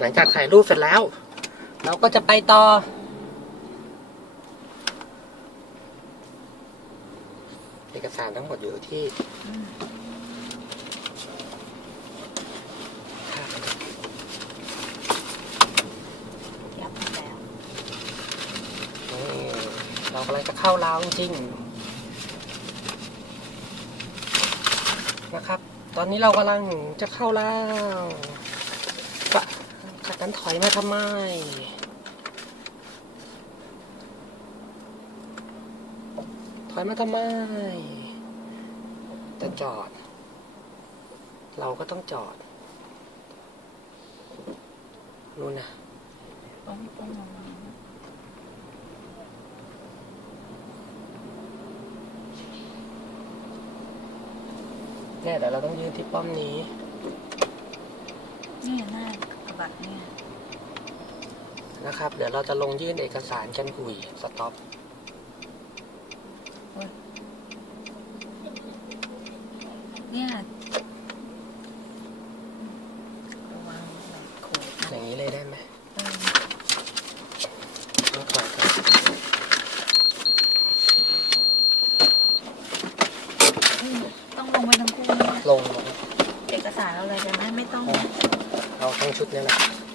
หลังจากถ่ายรูปเสร็จแล้ว เราก็จะไปต่อ เอกสารทั้งหมดอยู่ที่ยับแล้วเรากำลังจะเข้าลาวจริงๆนะครับ ตอนนี้เรากำลังจะเข้าลาวันถอยมาทำไม ถอยมาทำไม จะจอด เราก็ต้องจอด นู่นนะป้องป้อมามาเนี่ยเดี๋ยวเราต้องยืนที่ป้อมนี้ากระบะเนี่ยนะครับ เดี๋ยวเราจะลงยื่นเอกสารกันหุยสต็อปเนี่ยระวังแบบขูดอนะย่างนี้เลยได้ไหมเออต้องถอยก่อนอืมต้องลงไปทั้งคู่เนี่ยลงลง เอกสารอะไรกันไหมไม่ต้องเอาทั้ง